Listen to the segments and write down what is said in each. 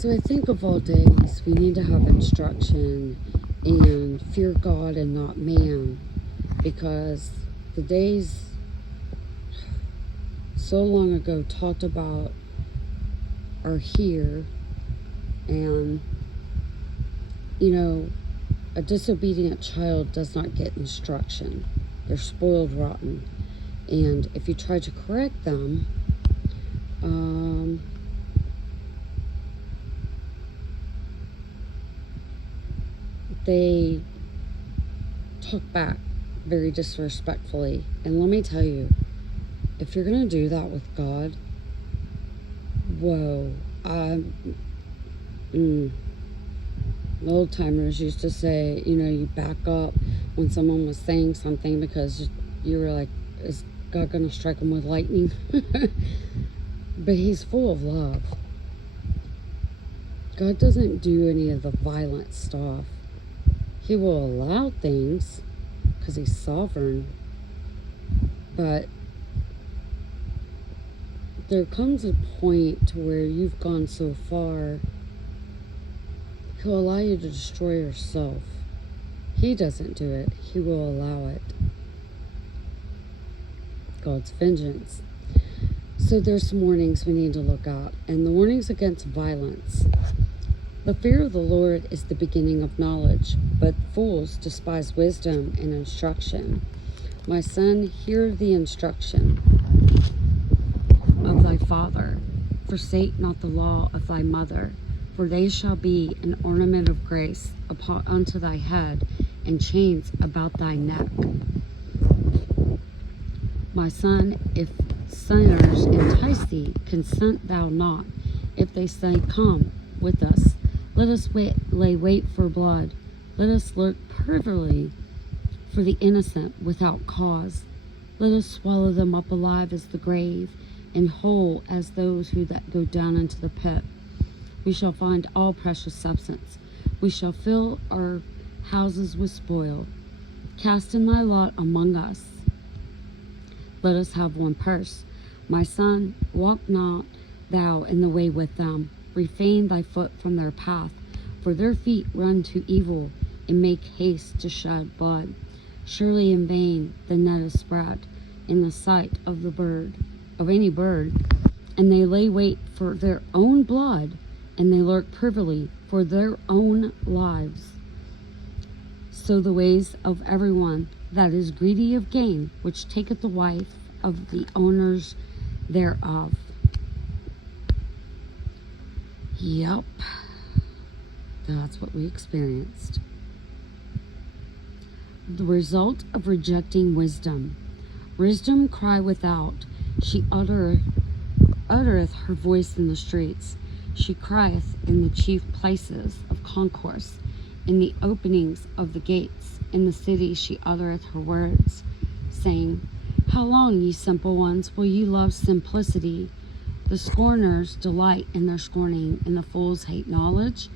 So I think of all days, we need to have instruction and fear God and not man, because the days so long ago talked about are here. And a disobedient child does not get instruction. They're spoiled rotten. And if you try to correct them, they talk back very disrespectfully. And let me tell you, if you're going to do that with God, whoa. Old timers used to say, you back up when someone was saying something, because you were like, is God going to strike them with lightning? But he's full of love. God doesn't do any of the violent stuff. He will allow things because he's sovereign. But there comes a point to where you've gone so far, he'll allow you to destroy yourself. He doesn't do it. He will allow it. God's vengeance. So there's some warnings we need to look at. And the warnings against violence. The fear of the Lord is the beginning of knowledge, but fools despise wisdom and instruction. My son, hear the instruction of thy father. Forsake not the law of thy mother, for they shall be an ornament of grace unto thy head, and chains about thy neck. My son, if sinners entice thee, consent thou not. If they say, come with us, let us lay wait for blood. Let us lurk privily for the innocent without cause. Let us swallow them up alive as the grave, and whole as those who that go down into the pit. We shall find all precious substance. We shall fill our houses with spoil. Cast in thy lot among us. Let us have one purse. My son, walk not thou in the way with them. Refrain thy foot from their path, for their feet run to evil, and make haste to shed blood. Surely in vain the net is spread in the sight of any bird, and they lay wait for their own blood, and they lurk privily for their own lives. So the ways of everyone that is greedy of gain, which taketh the wife of the owners thereof. Yep, that's what we experienced. The result of rejecting wisdom. Wisdom cry without, she uttereth her voice in the streets. She crieth in the chief places of concourse, in the openings of the gates. In the city she uttereth her words, saying, how long, ye simple ones, will ye love simplicity? The scorners delight in their scorning, and the fools hate knowledge.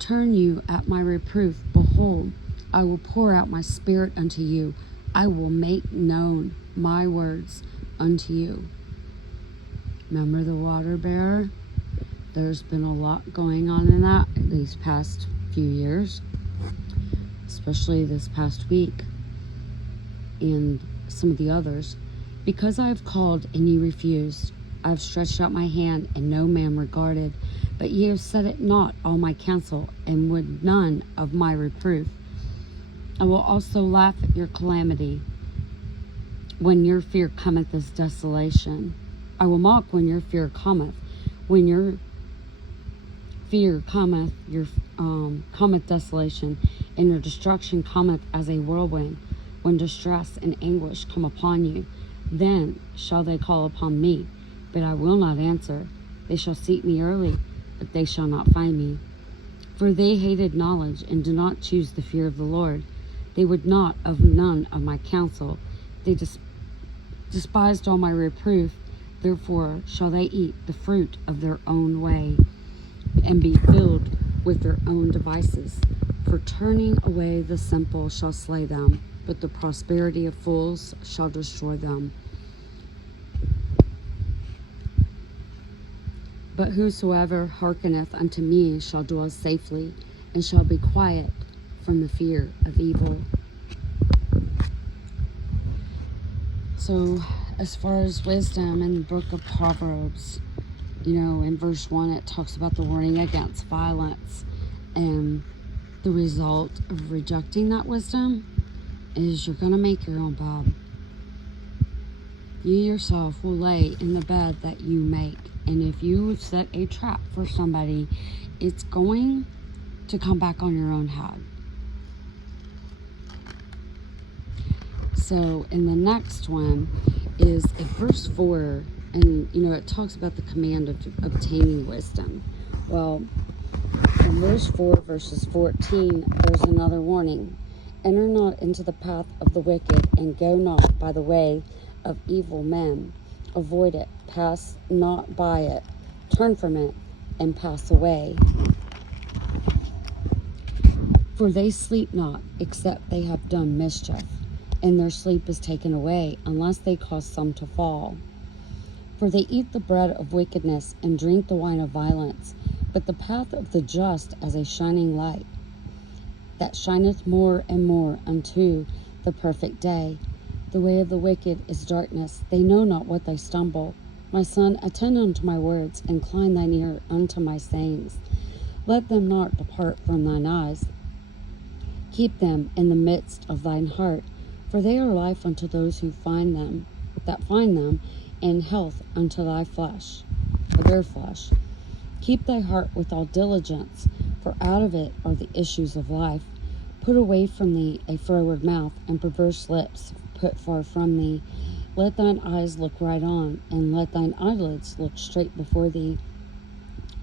Turn you at my reproof. Behold, I will pour out my spirit unto you. I will make known my words unto you. Remember the water bearer? There's been a lot going on in that these past few years, especially this past week, and some of the others. Because I have called and ye refused, I have stretched out my hand and no man regarded. But ye have set at naught all my counsel, and would none of my reproof. I will also laugh at your calamity, when your fear cometh as desolation. I will mock when your fear cometh. When your fear cometh, cometh desolation, and your destruction cometh as a whirlwind. When distress and anguish come upon you, then shall they call upon me, but I will not answer. They shall seek me early, but they shall not find me. For they hated knowledge, and do not choose the fear of the Lord. They would not of none of my counsel. They despised all my reproof. Therefore shall they eat the fruit of their own way, and be filled with their own devices. For turning away the simple shall slay them, but the prosperity of fools shall destroy them. But whosoever hearkeneth unto me shall dwell safely, and shall be quiet from the fear of evil. So, as far as wisdom in the book of Proverbs, in verse 1, it talks about the warning against violence. And the result of rejecting that wisdom is you're going to make your own bed. You yourself will lay in the bed that you make. And if you set a trap for somebody, it's going to come back on your own head. So, in the next one is at verse 4, and it talks about the command of obtaining wisdom. Well, in verse 4, verses 14, there's another warning. Enter not into the path of the wicked, and go not by the way of evil men. Avoid it, pass not by it, turn from it, and pass away. For they sleep not, except they have done mischief, and their sleep is taken away, unless they cause some to fall. For they eat the bread of wickedness, and drink the wine of violence. But the path of the just as a shining light, that shineth more and more unto the perfect day. The way of the wicked is darkness, they know not what they stumble. My son, attend unto my words, incline thine ear unto my sayings. Let them not depart from thine eyes. Keep them in the midst of thine heart, for they are life unto those who find them, and health unto thy flesh, or their flesh. Keep thy heart with all diligence, for out of it are the issues of life. Put away from thee a froward mouth, and perverse lips put far from thee. Let thine eyes look right on, and let thine eyelids look straight before thee.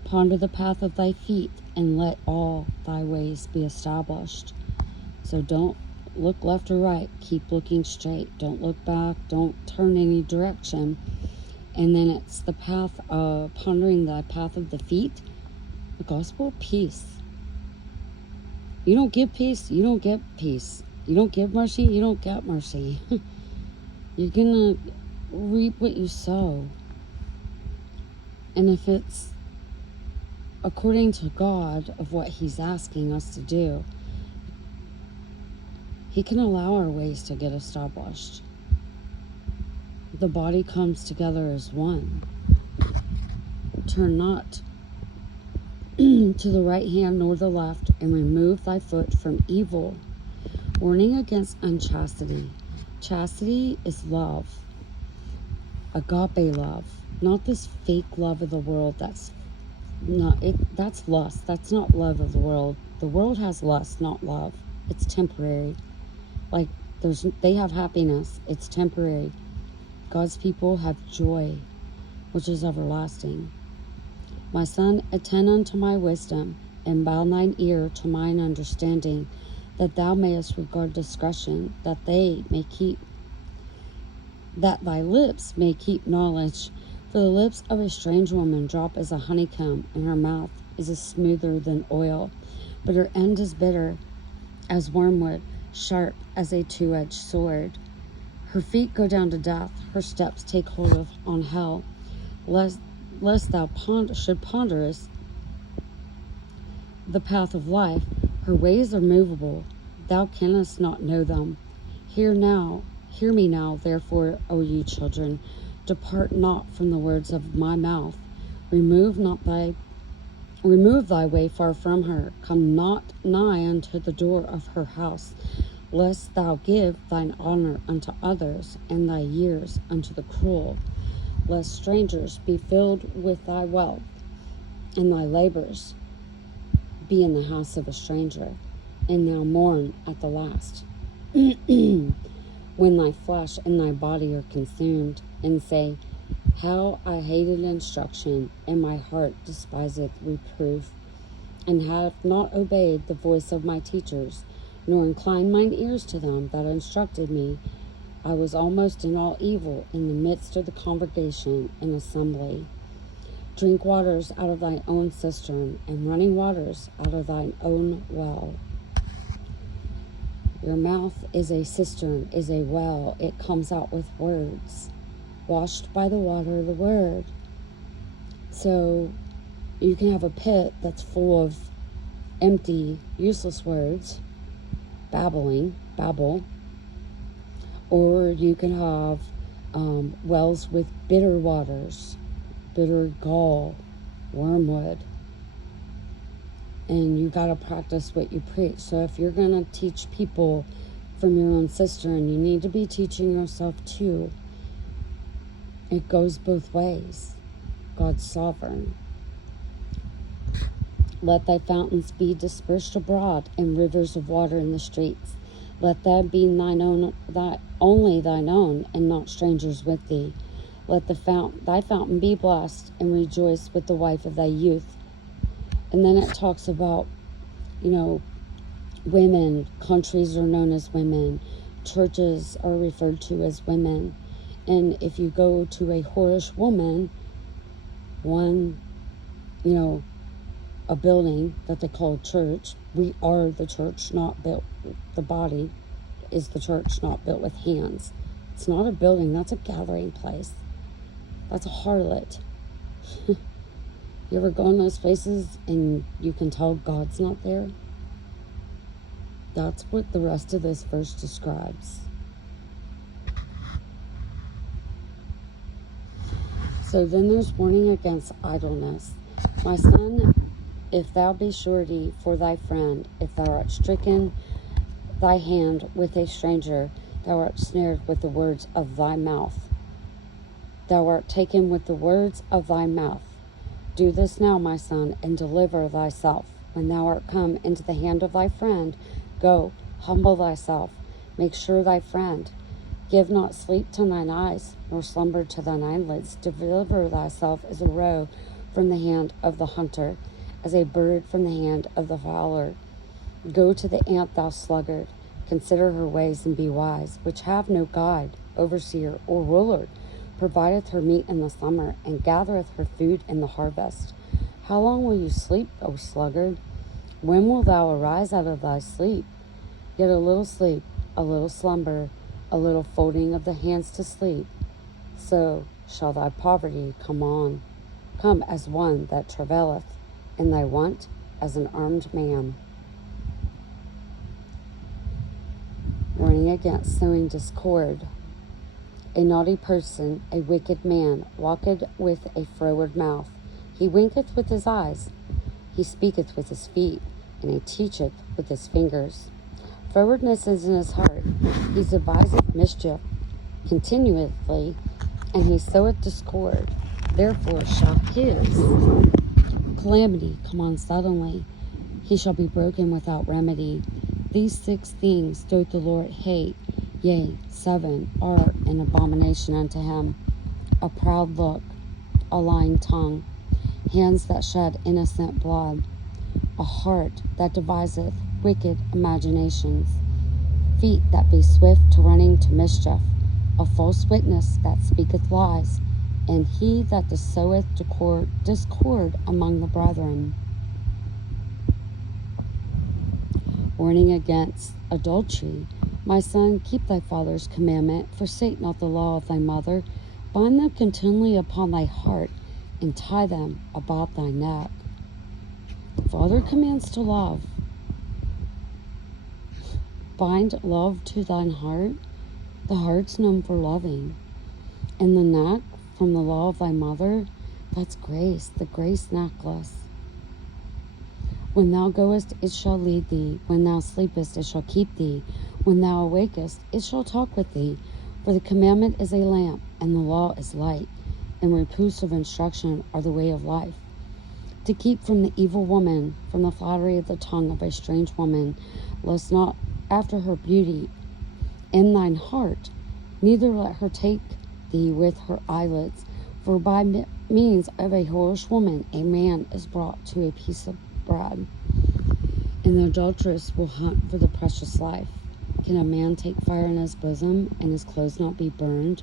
Ponder the path of thy feet, and let all thy ways be established. So don't look left or right. Keep looking straight. Don't look back. Don't turn any direction. And then it's the path of pondering the path of the feet, the gospel of peace. You don't give peace, you don't get peace. You don't give mercy, you don't get mercy. You're gonna reap what you sow. And if it's according to God of what He's asking us to do, He can allow our ways to get established. The body comes together as one. Turn not to the right hand nor the left, and remove thy foot from evil. Warning against unchastity. Chastity is love, agape love, not this fake love of the world. That's lust. That's not love of the world. The world has lust, not love. It's temporary. Like they have happiness. It's temporary. God's people have joy, which is everlasting. My son, attend unto my wisdom, and bow thine ear to mine understanding, that thou mayest regard discretion, that thy lips may keep knowledge. For the lips of a strange woman drop as a honeycomb, and her mouth is smoother than oil, but her end is bitter as wormwood, sharp as a two-edged sword. Her feet go down to death, her steps take hold on hell, lest thou should ponderest the path of life. Her ways are movable, thou canst not know them. Hear me now, therefore, O ye children, depart not from the words of my mouth. Remove thy way far from her. Come not nigh unto the door of her house, lest thou give thine honor unto others, and thy years unto the cruel. Lest strangers be filled with thy wealth, and thy labors be in the house of a stranger, and thou mourn at the last, when thy flesh and thy body are consumed, and say, how I hated instruction, and my heart despiseth reproof, and have not obeyed the voice of my teachers, nor inclined mine ears to them that instructed me. I was almost in all evil in the midst of the congregation and assembly. Drink waters out of thine own cistern, and running waters out of thine own well. Your mouth is a cistern, is a well. It comes out with words, washed by the water of the word. So you can have a pit that's full of empty, useless words, babble, or you can have wells with bitter waters, bitter gall, wormwood, and you got to practice what you preach. So if you're going to teach people from your own sister, and you need to be teaching yourself too, it goes both ways. God's sovereign. Let thy fountains be dispersed abroad, and rivers of water in the streets. Let that be only thine own, and not strangers with thee. Let thy fountain be blessed, and rejoice with the wife of thy youth. And then it talks about, women. Countries are known as women. Churches are referred to as women. And if you go to a whorish woman, a building that they call church, we are the church, not built. The body is the church, not built with hands. It's not a building, that's a gathering place. That's a harlot. You ever go in those places and you can tell God's not there? That's what the rest of this verse describes. So then there's warning against idleness. My son, if thou be surety for thy friend, if thou art stricken thy hand with a stranger, thou art snared with the words of thy mouth. Thou art taken with the words of thy mouth. Do this now, my son, and deliver thyself. When thou art come into the hand of thy friend, go, humble thyself, make sure thy friend. Give not sleep to thine eyes, nor slumber to thine eyelids. Deliver thyself as a roe from the hand of the hunter, as a bird from the hand of the fowler. Go to the ant, thou sluggard, consider her ways and be wise, which have no guide, overseer, or ruler, provideth her meat in the summer, and gathereth her food in the harvest. How long will you sleep, O sluggard? When wilt thou arise out of thy sleep? Yet a little sleep, a little slumber, a little folding of the hands to sleep. So shall thy poverty come as one that travaileth, and thy want as an armed man. Warning against sowing discord. A naughty person, a wicked man, walketh with a froward mouth. He winketh with his eyes, he speaketh with his feet, and he teacheth with his fingers. Frowardness is in his heart, he deviseth mischief continually, and he soweth discord. Therefore shall his calamity come on suddenly. He shall be broken without remedy. These 6 things doth the Lord hate, yea, 7 are an abomination unto him: a proud look, a lying tongue, hands that shed innocent blood, a heart that deviseth wicked imaginations, feet that be swift to running to mischief, a false witness that speaketh lies, and he that soweth discord among the brethren. Warning against adultery. My son, keep thy father's commandment, forsake not the law of thy mother. Bind them continually upon thy heart, and tie them about thy neck. Father commands to love. Bind love to thine heart. The heart's known for loving. And the neck, from the law of thy mother, that's grace, the grace necklace. When thou goest, it shall lead thee. When thou sleepest, it shall keep thee. When thou awakest, it shall talk with thee. For the commandment is a lamp, and the law is light, and reproofs of instruction are the way of life. To keep from the evil woman, from the flattery of the tongue of a strange woman, lest not after her beauty in thine heart, neither let her take thee with her eyelids. For by means of a whorish woman, a man is brought to a piece of bread, and the adulteress will hunt for the precious life. Can a man take fire in his bosom, and his clothes not be burned?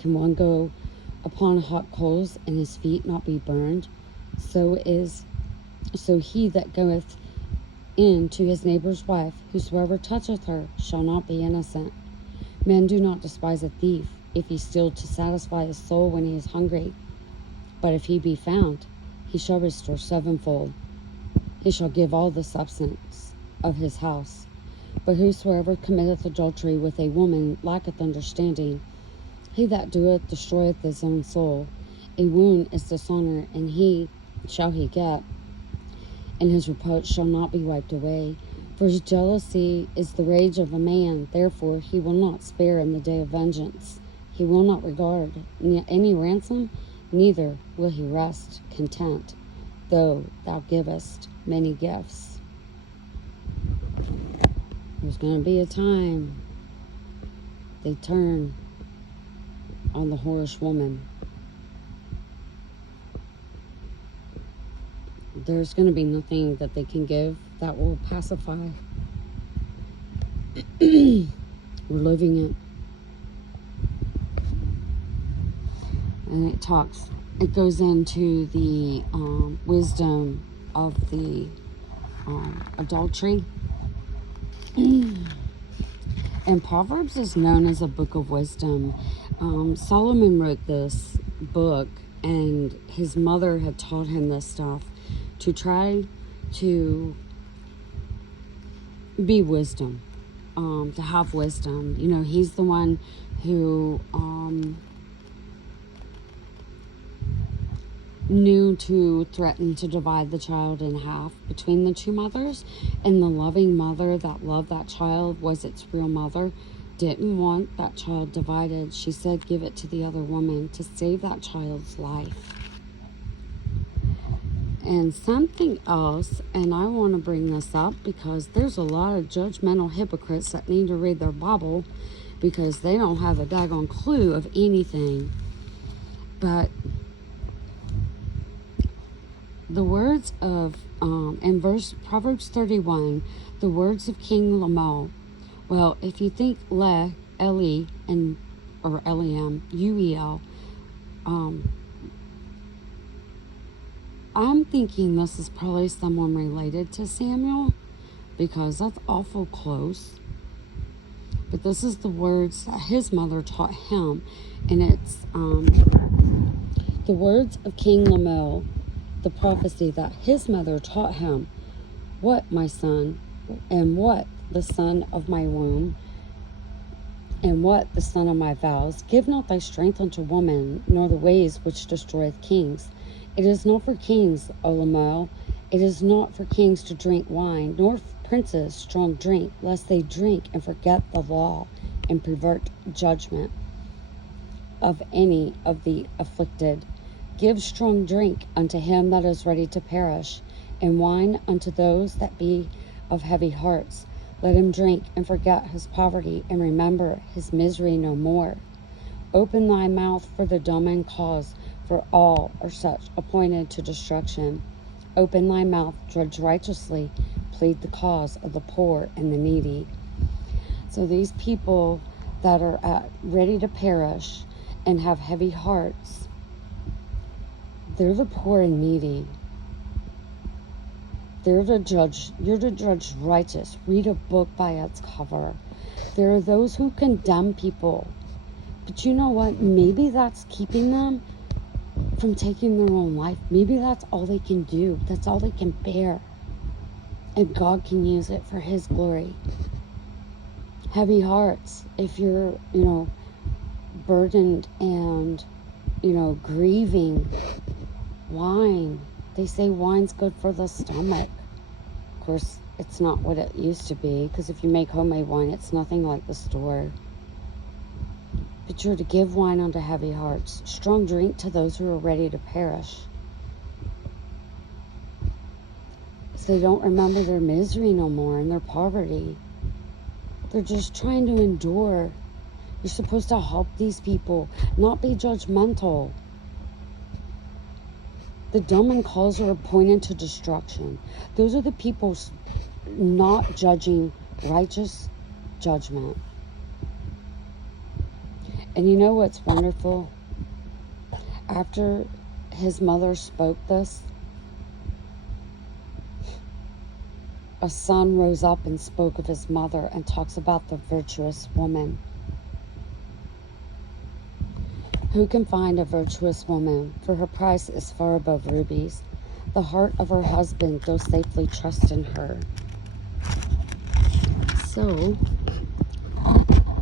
Can one go upon hot coals, and his feet not be burned? So he that goeth in to his neighbor's wife, whosoever toucheth her shall not be innocent. Men do not despise a thief, if he steal to satisfy his soul when he is hungry. But if he be found, he shall restore sevenfold. He shall give all the substance of his house. But whosoever committeth adultery with a woman lacketh understanding. He that doeth destroyeth his own soul. A wound is dishonor, and he shall he get, and his reproach shall not be wiped away. For his jealousy is the rage of a man, therefore he will not spare in the day of vengeance. He will not regard any ransom, neither will he rest content, though thou givest many gifts. There's going to be a time they turn on the whorish woman. There's going to be nothing that they can give that will pacify. We're living it. And it goes into the wisdom of the adultery. And Proverbs is known as a book of wisdom. Solomon wrote this book, and his mother had taught him this stuff to try to be wisdom, to have wisdom. You know, he's the one who knew to threaten to divide the child in half between the two mothers, and the loving mother that loved that child was its real mother, didn't want that child divided. She said give it to the other woman to save that child's life. And something else, and I want to bring this up because there's a lot of judgmental hypocrites that need to read their Bible because they don't have a daggone clue of anything. But the words of, in Proverbs 31, the words of King Lemuel. Well, if you think Eli, or Eliam, Uel, I'm thinking this is probably someone related to Samuel because that's awful close. But this is the words that his mother taught him, and it's the words of King Lemuel, the prophecy that his mother taught him. What, my son, and what, the son of my womb, and what, the son of my vows? Give not thy strength unto woman, nor the ways which destroyeth kings. It is not for kings, O Lemuel, it is not for kings to drink wine, nor princes strong drink, lest they drink and forget the law, and pervert judgment of any of the afflicted. Give strong drink unto him that is ready to perish, and wine unto those that be of heavy hearts. Let him drink and forget his poverty, and remember his misery no more. Open thy mouth for the dumb and cause, for all are such appointed to destruction. Open thy mouth, judge righteously, plead the cause of the poor and the needy. So these people that are ready to perish and have heavy hearts, they're the poor and needy. They're the judge. You're the judge righteous. Read a book by its cover. There are those who condemn people. But you know what? Maybe that's keeping them from taking their own life. Maybe that's all they can do. That's all they can bear. And God can use it for his glory. Heavy hearts. If you're, burdened and, grieving, wine. They say wine's good for the stomach. Of course, it's not what it used to be, because if you make homemade wine, it's nothing like the store. But you're to give wine unto heavy hearts, strong drink to those who are ready to perish. So they don't remember their misery no more and their poverty. They're just trying to endure. You're supposed to help these people, not be judgmental. The dumb and cause are appointed to destruction. Those are the people not judging righteous judgment. And you know what's wonderful? After his mother spoke this, a son rose up and spoke of his mother and talks about the virtuous woman Who can find a virtuous woman? For her price is far above rubies. The heart of her husband doth safely trust in her, so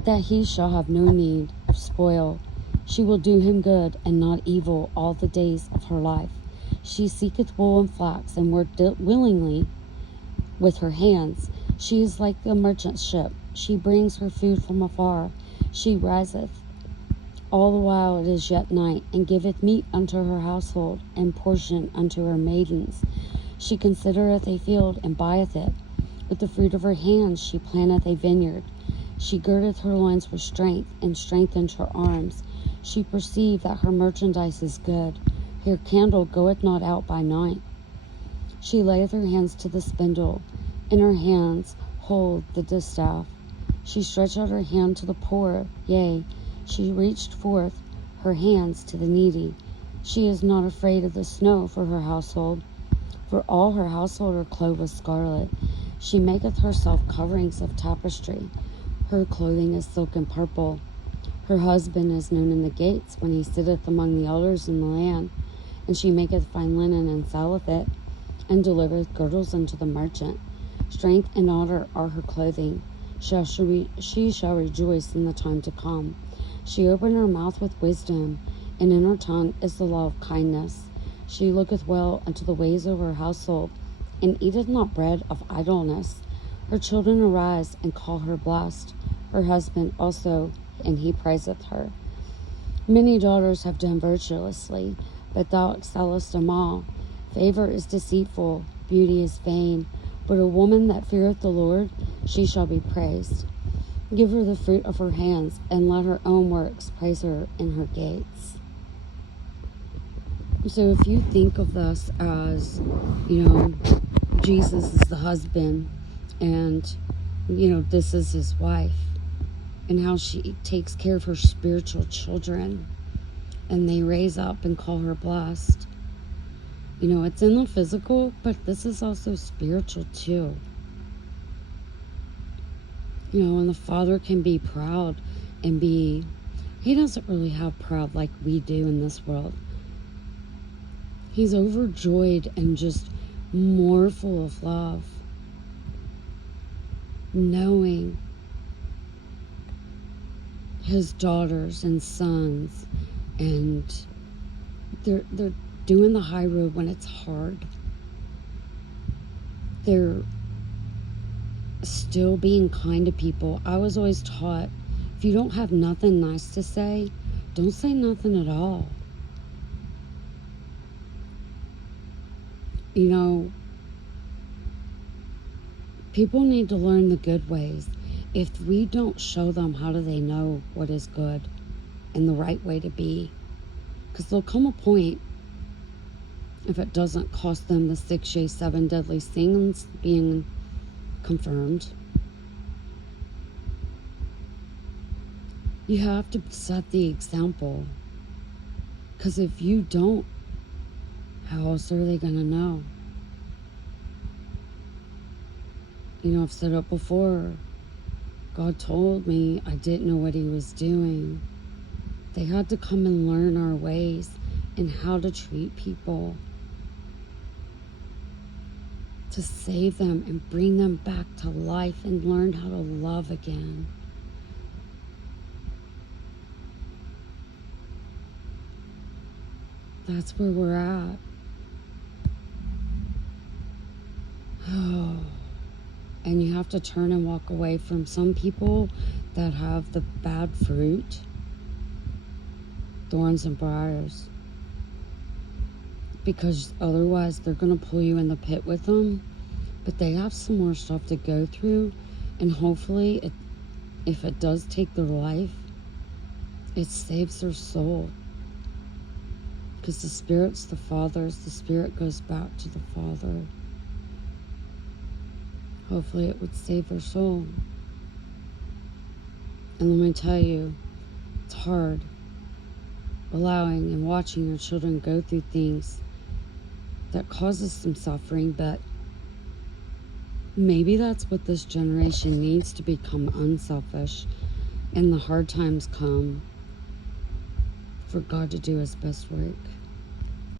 that he shall have no need of spoil. She will do him good and not evil all the days of her life. She seeketh wool and flax, and worketh willingly with her hands. She is like a merchant ship. She brings her food from afar. She riseth all the while it is yet night, and giveth meat unto her household, and portion unto her maidens. She considereth a field, and buyeth it. With the fruit of her hands she planteth a vineyard. She girdeth her loins for strength, and strengtheneth her arms. She perceived that her merchandise is good. Her candle goeth not out by night. She layeth her hands to the spindle. In her hands hold the distaff. She stretched out her hand to the poor. Yea, she reached forth her hands to the needy. She is not afraid of the snow for her household, for all her household are clothed with scarlet. She maketh herself coverings of tapestry. Her clothing is silk and purple. Her husband is known in the gates, when he sitteth among the elders in the land. And she maketh fine linen, and selleth it, and delivereth girdles unto the merchant. Strength and honor are her clothing. She shall rejoice in the time to come. She opened her mouth with wisdom, and in her tongue is the law of kindness. She looketh well unto the ways of her household, and eateth not bread of idleness. Her children arise and call her blessed, her husband also, and he praiseth her. Many daughters have done virtuously, but thou excellest them all. Favor is deceitful, beauty is vain, but a woman that feareth the Lord, she shall be praised. Give her the fruit of her hands, and let her own works praise her in her gates. So if you think of this as, Jesus is the husband, and, this is his wife, and how she takes care of her spiritual children, and they raise up and call her blessed. It's in the physical, but this is also spiritual too. And the father can be proud and he doesn't really have proud like we do in this world. He's overjoyed and just more full of love, knowing his daughters and sons, and they're doing the high road when it's hard. They're still being kind to people. I was always taught, if you don't have nothing nice to say, don't say nothing at all. People need to learn the good ways. If we don't show them, how do they know what is good and the right way to be? Because there'll come a point, if it doesn't cost them the 6 7 deadly sins being confirmed, you have to set the example. Because if you don't, how else are they going to know? I've said it before. God told me I didn't know what he was doing. They had to come and learn our ways and how to treat people, to save them and bring them back to life and learn how to love again. That's where we're at. Oh. And you have to turn and walk away from some people that have the bad fruit, thorns and briars. Because otherwise they're going to pull you in the pit with them. But they have some more stuff to go through. And hopefully, if it does take their life, it saves their soul. Because the Spirit's the Father's. The Spirit goes back to the Father. Hopefully it would save their soul. And let me tell you, it's hard allowing and watching your children go through things that causes some suffering, but maybe that's what this generation needs, to become unselfish. And the hard times come, for God to do his best work.